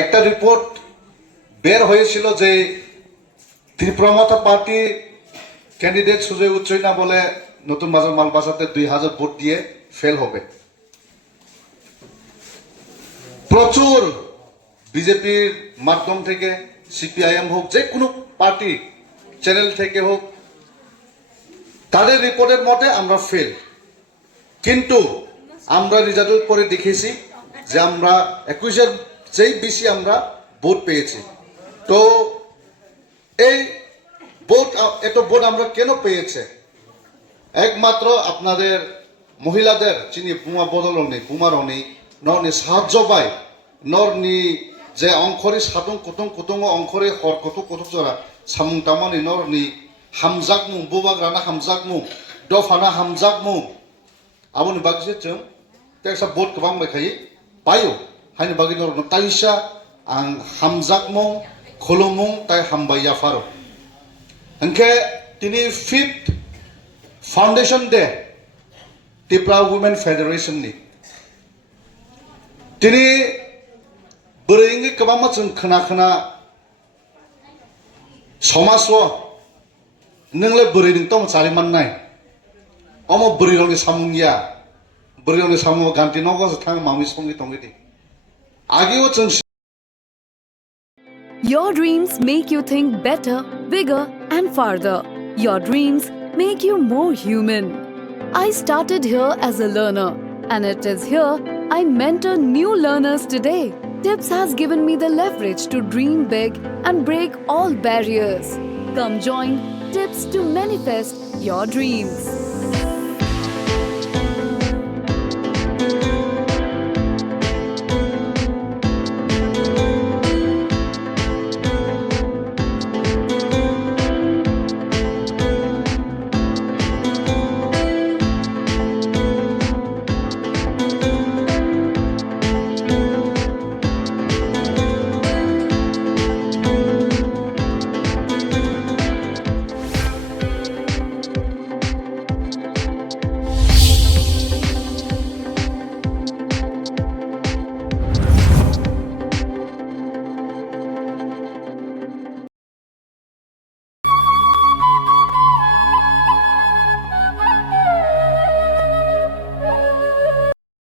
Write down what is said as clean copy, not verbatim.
একটা রিপোর্ট বের হয়েছিল যে ত্রিপুরা মতো পার্টি ক্যান্ডিডেট সুজয় উচ্চই না বলে নতুন বাজার মালবাসাতে 2000 ভোট দিয়ে ফেল হবে। প্রচুর বিজেপির মাধ্যম থেকে সিপিআইএম হোক যে কোনো পার্টি চ্যানেল থেকে হোক তাদের রিপোর্টের মতে আমরা ফেল, কিন্তু আমরা রেজাল্ট করে দেখেছি যে আমরা 21-এর চেয়ে বেশি আমরা ভোট পেয়েছি। তো এই ভোট এত ভোট আমরা কেন পেয়েছে? একমাত্র আপনাদের মহিলাদের চিনি বুমা বদলও নেই, বুমারও নেই, নরনি সাহায্য পায়, নরনি যে অঙ্করে সাদং কুতুং কুতুং অঙ্করে হর কত কত জরা সামুং তামানি নরনি হামজাক মুং বুবাগ্রানা হামজাক মুং দফানা হামজাক মুं aboni bagse जों तेसा भोट गोबां बायखायो बायो हायनि बागै नरनो ताइसा आं हामजाक मुं खुलुमुं ताइ हामबाय याफारो अंके तिनि 5th foundation day Tripura women federation नि तिनि बोरैङै गोबां जों खोना समाजव नोंलाय बोरै नोंथां जारिमाननाय अमो बोरैरंनि सामुंगिया बोरैरंनि सामुं गान्ति नगो थां मावि संगि तंगिदि आगियो जों Your dreams make you think better, bigger and farther. Your dreams make you more human. I started here as a learner and it is here I mentor new learners today. TIPS has given me the leverage to dream big and break all barriers. Come join TIPS to manifest your dreams.